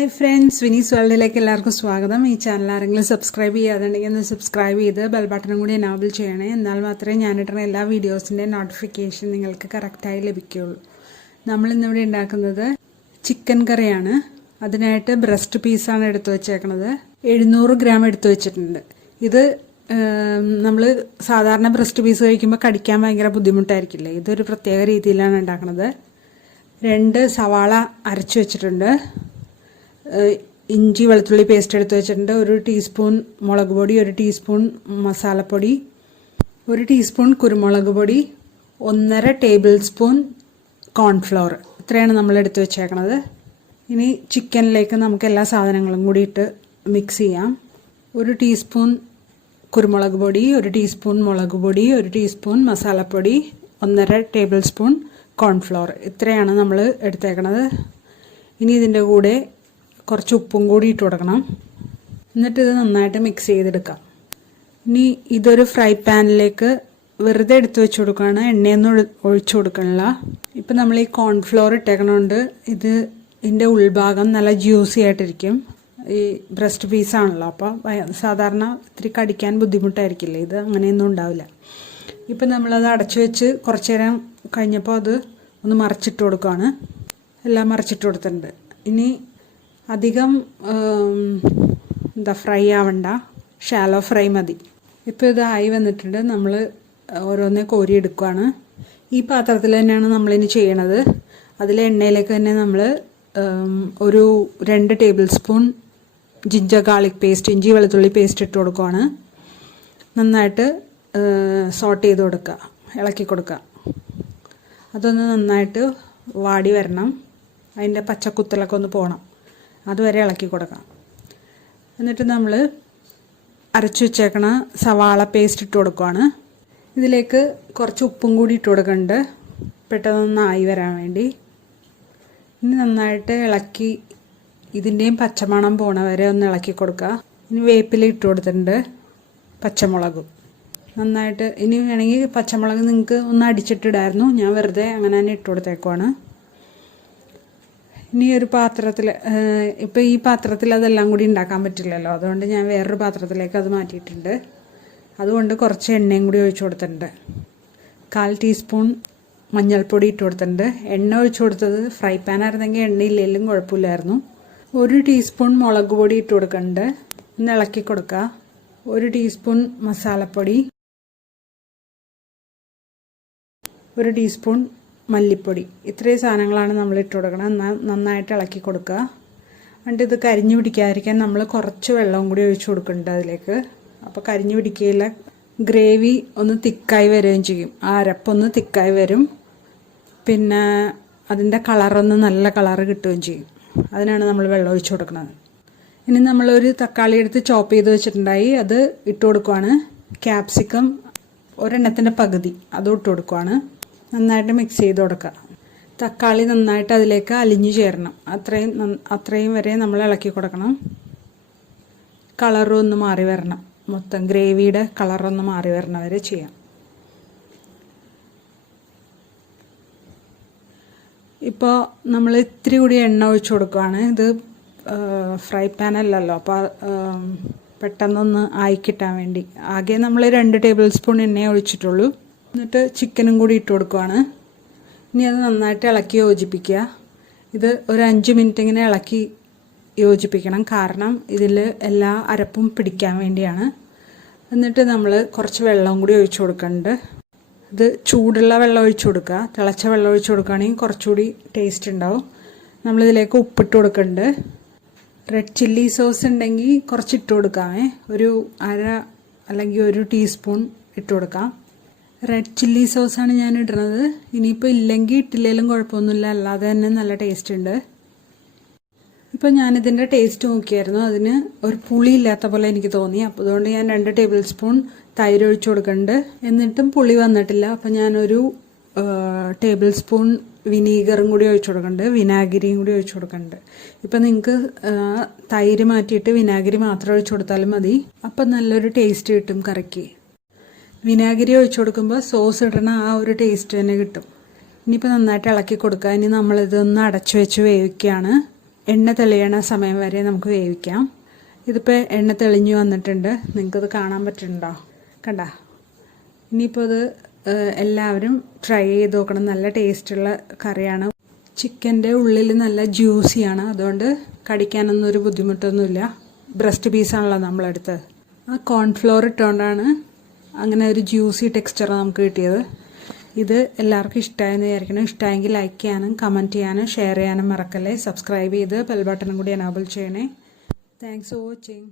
Hi friends, Vinees വേൾഡിലേക്ക് എല്ലാവർക്കും സ്വാഗതം. ഈ ചാനൽ ആരെങ്കിലും സബ്സ്ക്രൈബ് ചെയ്യാതുണ്ടെങ്കിൽ ഒന്ന് സബ്സ്ക്രൈബ് ചെയ്ത് ബെൽ ബട്ടണും കൂടി എനാബിൾ ചെയ്യണേ. എന്നാൽ മാത്രമേ ഞാനിടുന്ന എല്ലാ വീഡിയോസിൻ്റെ നോട്ടിഫിക്കേഷൻ നിങ്ങൾക്ക് കറക്റ്റായി ലഭിക്കുകയുള്ളൂ. നമ്മളിന്നിവിടെ ഉണ്ടാക്കുന്നത് ചിക്കൻ കറിയാണ്. അതിനായിട്ട് ബ്രസ്റ്റ് പീസാണ് എടുത്തു വച്ചേക്കുന്നത്. 700 ഗ്രാം എടുത്തു വെച്ചിട്ടുണ്ട്. ഇത് നമ്മൾ സാധാരണ ബ്രസ്റ്റ് പീസ് കഴിക്കുമ്പോൾ കടിക്കാൻ ഭയങ്കര ബുദ്ധിമുട്ടായിരിക്കില്ലേ, ഇതൊരു പ്രത്യേക രീതിയിലാണ് ഉണ്ടാക്കുന്നത്. 2 സവാള അരച്ചു വെച്ചിട്ടുണ്ട്. ഇഞ്ചി വെളുത്തുള്ളി പേസ്റ്റ് എടുത്ത് വെച്ചിട്ടുണ്ട്. 1 ടീസ്പൂൺ മുളക് പൊടി, 1 ടീസ്പൂൺ മസാലപ്പൊടി, 1 ടീസ്പൂൺ കുരുമുളക് പൊടി, 1.5 ടേബിൾ സ്പൂൺ കോൺഫ്ലോർ. ഇത്രയാണ് നമ്മൾ എടുത്ത് വെച്ചേക്കണത്. ഇനി ചിക്കനിലേക്ക് നമുക്ക് എല്ലാ സാധനങ്ങളും കൂടി ഇട്ട് മിക്സ് ചെയ്യാം. 1 ടീസ്പൂൺ കുരുമുളക് പൊടി, 1 ടീസ്പൂൺ മുളക് പൊടി, 1 ടീസ്പൂൺ മസാലപ്പൊടി, 1.5 ടേബിൾ സ്പൂൺ കോൺഫ്ലോർ. ഇത്രയാണ് നമ്മൾ എടുത്തേക്കണത്. ഇനി ഇതിൻ്റെ കൂടെ കുറച്ച് ഉപ്പും കൂടി ഇട്ട് കൊടുക്കണം. എന്നിട്ട് ഇത് നന്നായിട്ട് മിക്സ് ചെയ്തെടുക്കാം. ഇനി ഇതൊരു ഫ്രൈ പാനിലേക്ക് വെറുതെ എടുത്ത് വെച്ച് കൊടുക്കുകയാണ്, എണ്ണയൊന്നും ഒഴിച്ചു കൊടുക്കണില്ല. ഇപ്പം നമ്മൾ ഈ കോൺഫ്ലോർ ഇട്ടേക്കണോണ്ട് ഇതിൻ്റെ ഉൾഭാഗം നല്ല ജ്യൂസി ആയിട്ടിരിക്കും. ഈ ബ്രസ്റ്റ് പീസാണല്ലോ, അപ്പോൾ സാധാരണ ഇത്തിരി കടിക്കാൻ ബുദ്ധിമുട്ടായിരിക്കില്ലേ, ഇത് അങ്ങനെയൊന്നും ഉണ്ടാവില്ല. ഇപ്പം നമ്മളത് അടച്ചു വെച്ച് കുറച്ച് നേരം കഴിഞ്ഞപ്പോൾ അത് ഒന്ന് മറിച്ചിട്ട് കൊടുക്കുകയാണ്. എല്ലാം മറിച്ചിട്ട് കൊടുത്തിട്ടുണ്ട്. ഇനി അധികം ഫ്രൈ ആവണ്ട, ഷാലോ ഫ്രൈ മതി. ഇപ്പോൾ ഇതായി വന്നിട്ടുണ്ട്. നമ്മൾ ഓരോന്നേ കോരി എടുക്കുകയാണ്. ഈ പാത്രത്തിൽ തന്നെയാണ് നമ്മളിനി ചെയ്യണത്. അതിലെ എണ്ണയിലേക്ക് തന്നെ നമ്മൾ ഒരു 2 table spoon ginger garlic paste, ഇഞ്ചി വെളുത്തുള്ളി പേസ്റ്റ് ഇട്ട് കൊടുക്കുകയാണ്. നന്നായിട്ട് സോട്ട് ചെയ്ത് കൊടുക്കുക, ഇളക്കി കൊടുക്കുക. അതൊന്ന് നന്നായിട്ട് വാടി വരണം, അതിൻ്റെ പച്ചക്കുത്തലൊക്കെ ഒന്ന് പോകണം, അതുവരെ ഇളക്കി കൊടുക്കാം. എന്നിട്ട് നമ്മൾ അരച്ചു വെച്ചേക്കണ സവാള പേസ്റ്റ് ഇട്ട് കൊടുക്കുകയാണ്. ഇതിലേക്ക് കുറച്ച് ഉപ്പും കൂടി ഇട്ട് കൊടുക്കുന്നുണ്ട്, പെട്ടെന്നൊന്നായി വരാൻ വേണ്ടി. ഇനി നന്നായിട്ട് ഇളക്കി ഇതിൻ്റെയും പച്ചമണം പോണ വരെ ഒന്ന് ഇളക്കി കൊടുക്കുക. ഇനി വേപ്പില ഇട്ട് കൊടുത്തിട്ടുണ്ട്, പച്ചമുളകും നന്നായിട്ട്. ഇനി വേണമെങ്കിൽ പച്ചമുളക് നിങ്ങൾക്ക് ഒന്ന് അടിച്ചിട്ടിടായിരുന്നു, ഞാൻ വെറുതെ അങ്ങനെ തന്നെ ഇട്ട് കൊടുത്തേക്കുവാണ്. ഇനി ഒരു പാത്രത്തിൽ, ഇപ്പോൾ ഈ പാത്രത്തിൽ അതെല്ലാം കൂടി ഉണ്ടാക്കാൻ പറ്റില്ലല്ലോ, അതുകൊണ്ട് ഞാൻ വേറൊരു പാത്രത്തിലേക്ക് അത് മാറ്റിയിട്ടുണ്ട്. അതുകൊണ്ട് കുറച്ച് എണ്ണയും കൂടി ഒഴിച്ചു കൊടുത്തിട്ടുണ്ട്. 1/4 ടീസ്പൂൺ മഞ്ഞൾപ്പൊടി ഇട്ട് കൊടുത്തിട്ടുണ്ട്. എണ്ണ ഒഴിച്ചു കൊടുത്തത് ഫ്രൈ പാൻ ആയിരുന്നെങ്കിൽ എണ്ണ ഇല്ലെങ്കിലും കുഴപ്പമില്ലായിരുന്നു. 1 ടീസ്പൂൺ മുളക് പൊടി ഇട്ട് കൊടുക്കുന്നുണ്ട്. ഒന്ന് ഇളക്കി കൊടുക്കുക. 1 ടീസ്പൂൺ മസാലപ്പൊടി, 1 ടീസ്പൂൺ മല്ലിപ്പൊടി. ഇത്രയും സാധനങ്ങളാണ് നമ്മൾ ഇട്ട് കൊടുക്കണം. നന്നായിട്ട് ഇളക്കി കൊടുക്കുക. എന്നിട്ട് ഇത് കരിഞ്ഞു പിടിക്കാതിരിക്കാൻ നമ്മൾ കുറച്ച് വെള്ളവും കൂടി ഒഴിച്ചു കൊടുക്കുന്നുണ്ട് അതിലേക്ക്. അപ്പോൾ കരിഞ്ഞു പിടിക്കുകയില്ല. ഗ്രേവി ഒന്ന് തിക്കായി വരികയും ചെയ്യും, ആ അരപ്പൊന്ന് തിക്കായി വരും. പിന്നെ അതിൻ്റെ കളറൊന്ന് നല്ല കളറ് കിട്ടുകയും ചെയ്യും. അതിനാണ് നമ്മൾ വെള്ളം ഒഴിച്ചു കൊടുക്കുന്നത്. ഇനി നമ്മളൊരു തക്കാളി എടുത്ത് ചോപ്പ് ചെയ്ത് വെച്ചിട്ടുണ്ടായി, അത് ഇട്ട് കൊടുക്കുവാണ്. ക്യാപ്സിക്കം ഒരെണ്ണത്തിൻ്റെ പകുതി അതും ഇട്ട് കൊടുക്കുവാണ്. നന്നായിട്ട് മിക്സ് ചെയ്ത് കൊടുക്കുക. തക്കാളി നന്നായിട്ട് അതിലേക്ക് അലിഞ്ഞു ചേരണം, അത്രയും വരെ നമ്മൾ ഇളക്കി കൊടുക്കണം. കളറും ഒന്ന് മാറി വരണം, മൊത്തം ഗ്രേവിയുടെ കളറൊന്ന് മാറി വരണ വരെ ചെയ്യാം. ഇപ്പോൾ നമ്മൾ ഇത്തിരി കൂടി എണ്ണ ഒഴിച്ചു കൊടുക്കുകയാണ്. ഇത് ഫ്രൈ പാൻ അല്ലല്ലോ, അപ്പോൾ പെട്ടെന്നൊന്ന് ആയി കിട്ടാൻ വേണ്ടി ആകെ നമ്മൾ 2 ടേബിൾ സ്പൂൺ എണ്ണയെ ഒഴിച്ചിട്ടുള്ളൂ. എന്നിട്ട് ചിക്കനും കൂടി ഇട്ട് കൊടുക്കുകയാണ്. ഇനി അത് നന്നായിട്ട് ഇളക്കി യോജിപ്പിക്കുക. ഇത് ഒരു 5 മിനിറ്റ് ഇങ്ങനെ ഇളക്കി യോജിപ്പിക്കണം, കാരണം ഇതിൽ എല്ലാ അരപ്പും പിടിക്കാൻ വേണ്ടിയാണ്. എന്നിട്ട് നമ്മൾ കുറച്ച് വെള്ളവും കൂടി ഒഴിച്ചു കൊടുക്കുന്നുണ്ട്. ഇത് ചൂടുള്ള വെള്ളം ഒഴിച്ചു കൊടുക്കുക. തിളച്ച വെള്ളം ഒഴിച്ചു കൊടുക്കുകയാണെങ്കിൽ കുറച്ചുകൂടി ടേസ്റ്റ് ഉണ്ടാവും. നമ്മളിതിലേക്ക് ഉപ്പിട്ട് കൊടുക്കുന്നുണ്ട്. റെഡ് ചില്ലി സോസ് ഉണ്ടെങ്കിൽ കുറച്ച് ഇട്ട് കൊടുക്കാമേ, ഒരു 1/2 അല്ലെങ്കിൽ 1 ടീസ്പൂൺ ഇട്ട് കൊടുക്കാം. റെഡ് ചില്ലി സോസാണ് ഞാൻ ഇടുന്നത്. ഇനിയിപ്പോൾ ഇല്ലെങ്കിൽ ഇട്ടില്ലെങ്കിലും കുഴപ്പമൊന്നുമില്ല, അല്ലാതെ തന്നെ നല്ല ടേസ്റ്റ് ഉണ്ട്. ഇപ്പോൾ ഞാനിതിൻ്റെ ടേസ്റ്റ് നോക്കിയായിരുന്നു, അതിന് ഒരു പുളി ഇല്ലാത്ത പോലെ എനിക്ക് തോന്നി. അപ്പോൾ അതുകൊണ്ട് ഞാൻ 2 ടേബിൾ സ്പൂൺ തൈര് ഒഴിച്ചു കൊടുക്കുന്നുണ്ട്. എന്നിട്ടും പുളി വന്നിട്ടില്ല. അപ്പോൾ ഞാനൊരു ടേബിൾ സ്പൂൺ വിനീഗറും കൂടി ഒഴിച്ചു കൊടുക്കുന്നുണ്ട്, വിനാഗിരിയും കൂടി ഒഴിച്ചു കൊടുക്കുന്നുണ്ട്. ഇപ്പം നിങ്ങൾക്ക് തൈര് മാറ്റിയിട്ട് വിനാഗിരി മാത്രം ഒഴിച്ചു കൊടുത്താലും മതി. അപ്പം നല്ലൊരു ടേസ്റ്റ് കിട്ടും കറിക്ക്. വിനാഗിരി ഒഴിച്ചു കൊടുക്കുമ്പോൾ സോസ് ഇടണ ആ ഒരു ടേസ്റ്റ് തന്നെ കിട്ടും. ഇനിയിപ്പോൾ നന്നായിട്ട് ഇളക്കി കൊടുക്കുക. ഇനി നമ്മളിതൊന്ന് അടച്ചു വെച്ച് വേവിക്കുകയാണ്. എണ്ണ തെളിയണ സമയം വരെ നമുക്ക് വേവിക്കാം. ഇതിപ്പോൾ എണ്ണ തെളിഞ്ഞു വന്നിട്ടുണ്ട്. നിങ്ങൾക്കത് കാണാൻ പറ്റുന്നുണ്ടോ? കണ്ട. ഇനിയിപ്പോൾ ഇത് എല്ലാവരും ട്രൈ ചെയ്ത് നോക്കണം. നല്ല ടേസ്റ്റുള്ള കറിയാണ്. ചിക്കൻ്റെ ഉള്ളിൽ നല്ല ജ്യൂസിയാണ്, അതുകൊണ്ട് കടിക്കാനൊന്നും ഒരു ബുദ്ധിമുട്ടൊന്നുമില്ല. ബ്രസ്റ്റ് പീസാണല്ലോ നമ്മളെടുത്തത്. ആ കോൺഫ്ലോർ ഇട്ടുകൊണ്ടാണ് അങ്ങനെ ഒരു ജ്യൂസി ടെക്സ്ചർ നമുക്ക് കിട്ടിയത്. ഇത് എല്ലാവർക്കും ഇഷ്ടമായെന്ന് വിചാരിക്കണം. ഇഷ്ടമായെങ്കിൽ ലൈക്ക് ചെയ്യാനും കമൻറ്റ് ചെയ്യാനും ഷെയർ ചെയ്യാനും മറക്കല്ലേ. സബ്സ്ക്രൈബ് ചെയ്ത് ബെൽ ബട്ടണും കൂടി എനേബിൾ ചെയ്യണേ. Thanks for watching.